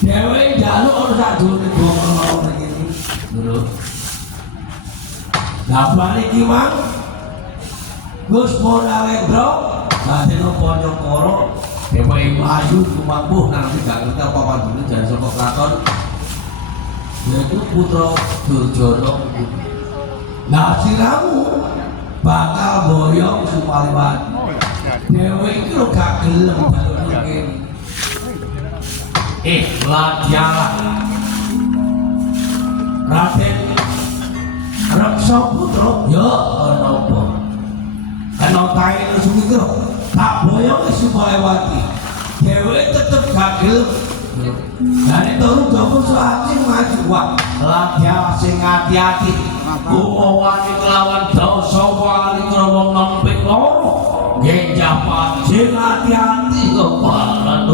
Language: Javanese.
Dewe njaluk ora sadurunge gono iki. Lho. Lah bali iki Mang. Gus Monalendra Badeno Panyokoro Dewa Melayu kumampuh nanti gak ngerti apa-apa dulu dari saka kraton. Yaitu putra Durjana. Nah siramu bakal boyong Supaliwan. Dewe iki lho gak gelem dalem kene. Ladyalah Raden Reksa Putra ya napa ana kae sumitra tak boyong Supaliwati dhewe tetep gak gelem dari turu dapur soacing maju wah Ladyalah sing ati-ati umawani kelawan dosa wali wong nemping loro genjah pancing ati-ati kepalan